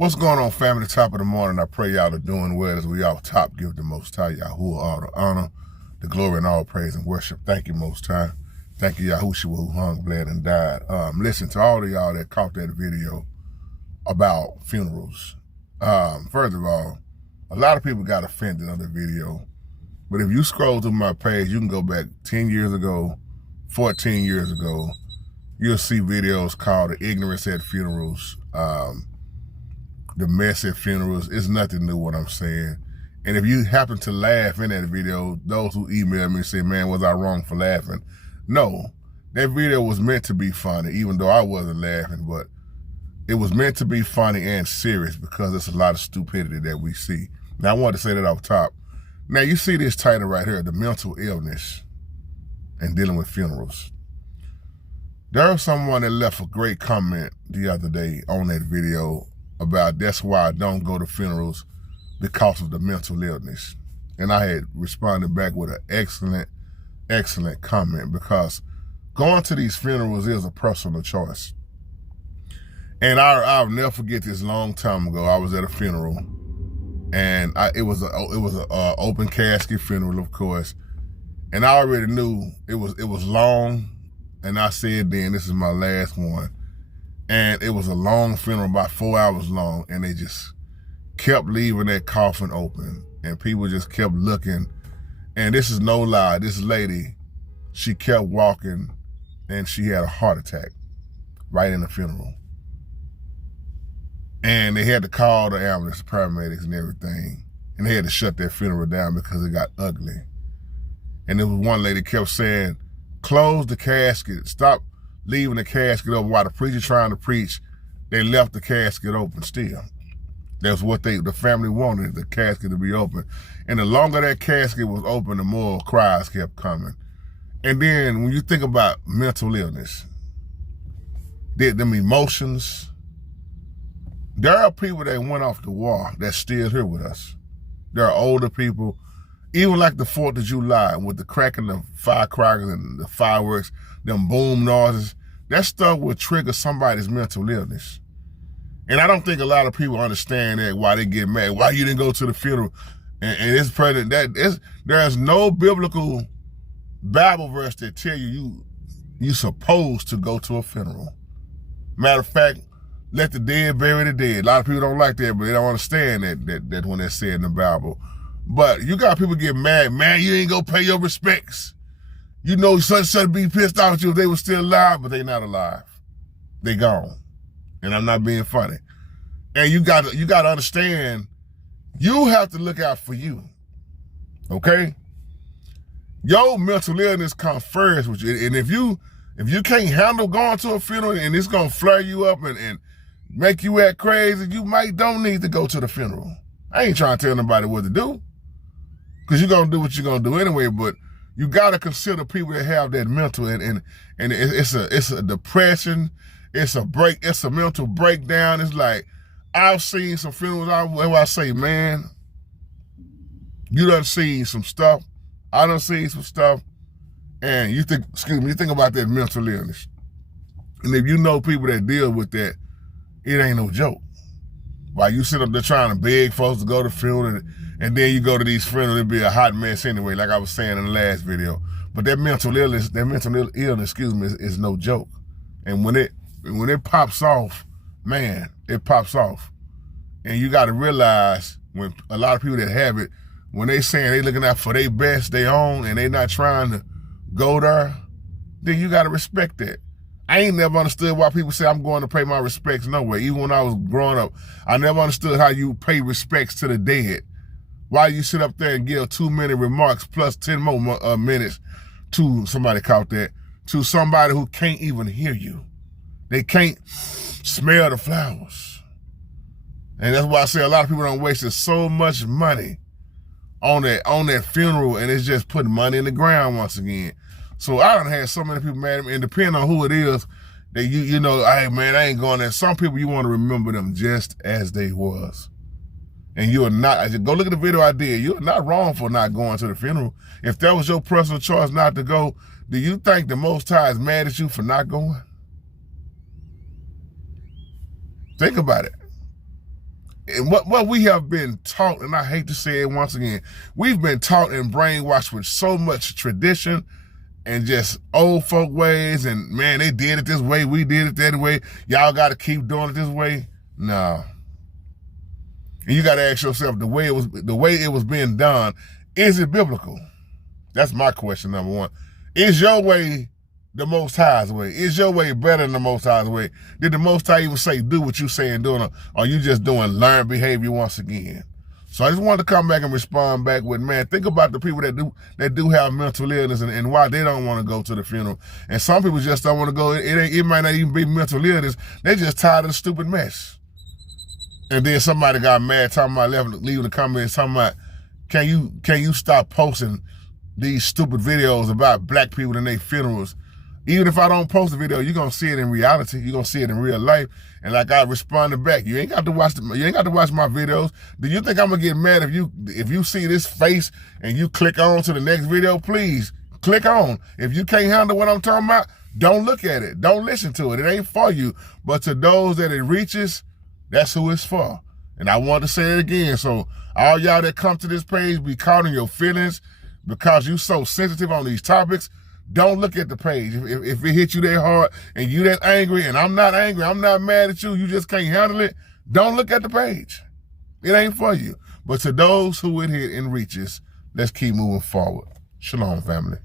What's going on, family? Top of the morning. I pray y'all are doing well as we all top give the Most High Yahuwah all the honor, the glory, and all praise and worship. Thank you, Most High. Thank you, Yahushua, who hung, bled, and died. Listen, to all of y'all that caught that video about funerals. First of all, a lot of people got offended on the video. But if you scroll through my page, you can go back 10 years ago, 14 years ago. You'll see videos called The Ignorance at Funerals, The Mess at Funerals. It's nothing new what I'm saying. And if you happen to laugh in that video, those who email me say, man, was I wrong for laughing? No, that video was meant to be funny, even though I wasn't laughing, but it was meant to be funny and serious because there's a lot of stupidity that we see. Now, I wanted to say that off top. Now, you see this title right here, The Mental Illness and Dealing with Funerals. There was someone that left a great comment the other day on that video about that's why I don't go to funerals because of the mental illness. And I had responded back with an excellent comment because going to these funerals is a personal choice. And I'll never forget this. Long time ago, I was at a funeral, and it was a open casket funeral, of course. And I already knew it was long, and I said then, this is my last one. And it was a long funeral, about 4 hours long, and they just kept leaving that coffin open, and people just kept looking. And this is no lie, this lady, she kept walking, and she had a heart attack right in the funeral. And they had to call the ambulance, the paramedics and everything. And they had to shut that funeral down because it got ugly. And there was one lady kept saying, close the casket, stop leaving the casket open. While the preacher trying to preach, they left the casket open still. That's what the family wanted, the casket to be open. And the longer that casket was open, the more cries kept coming. And then when you think about mental illness, them emotions, there are people that went off the wall that's still here with us. There are older people, even like the 4th of July with the cracking of firecrackers and the fireworks, them boom noises, that stuff will trigger somebody's mental illness. And I don't think a lot of people understand that, why they get mad, why you didn't go to the funeral. And it's present there's no biblical Bible verse that tell you supposed to go to a funeral. Matter of fact, let the dead bury the dead. A lot of people don't like that, but they don't understand that when they're said in the Bible. But you got people get mad, man, you ain't gonna pay your respects. You know such be pissed off at you if they were still alive, but they not alive. They gone. And I'm not being funny. And you gotta understand, you have to look out for you. Okay? Your mental illness comes first with you. And if you can't handle going to a funeral and it's gonna flare you up and make you act crazy, you don't need to go to the funeral. I ain't trying to tell nobody what to do, because you're gonna do what you're gonna do anyway, but you gotta consider people that have that mental and it's a depression, it's a mental breakdown. It's like, I've seen some funerals where I say, man, you done seen some stuff, I done seen some stuff, and you think about that mental illness. And if you know people that deal with that, it ain't no joke. While you sit up there trying to beg folks to go to the funeral, and then you go to these funerals, it'd be a hot mess anyway, like I was saying in the last video. But that mental illness, is no joke. And when it pops off, man, it pops off. And you got to realize, when a lot of people that have it, when they saying they looking out for their best, they own, and they not trying to go there, then you got to respect that. I ain't never understood why people say I'm going to pay my respects nowhere. Even when I was growing up, I never understood how you pay respects to the dead. Why you sit up there and give 2-minute remarks plus 10 more minutes to somebody caught that, to somebody who can't even hear you. They can't smell the flowers. And that's why I say a lot of people don't waste so much money on that funeral, and it's just putting money in the ground once again. So I done had so many people mad at me, and depending on who it is, that you know, hey man, I ain't going there. Some people, you want to remember them just as they was. And you are not, go look at the video I did, you're not wrong for not going to the funeral. If that was your personal choice not to go, do you think the Most High is mad at you for not going? Think about it. what we have been taught, and I hate to say it once again, we've been taught and brainwashed with so much tradition and just old folk ways, and man, they did it this way, we did it that way, y'all got to keep doing it this way. No. And you got to ask yourself, the way it was being done, is it biblical? That's my question, number one. Is your way the Most High's way? Is your way better than the Most High's way? Did the Most High even say, do what you say and doing, or are you just doing learned behavior once again? So I just wanted to come back and respond back with, man, think about the people that do have mental illness and why they don't want to go to the funeral. And some people just don't want to go. It might not even be mental illness. They just tired of the stupid mess. And then somebody got mad talking about leaving the comments talking about, can you stop posting these stupid videos about black people and their funerals? Even if I don't post the video, you're gonna see it in reality. You're gonna see it in real life. And like I responded back, you ain't got to watch my videos. Do you think I'm gonna get mad if you see this face and you click on to the next video? Please click on. If you can't handle what I'm talking about, don't look at it. Don't listen to it. It ain't for you. But to those that it reaches, that's who it's for. And I want to say it again. So all y'all that come to this page be caught in your feelings because you so sensitive on these topics. Don't look at the page. If it hit you that hard and you that angry, and I'm not angry, I'm not mad at you, you just can't handle it, don't look at the page. It ain't for you. But to those who it hit and reaches, let's keep moving forward. Shalom, family.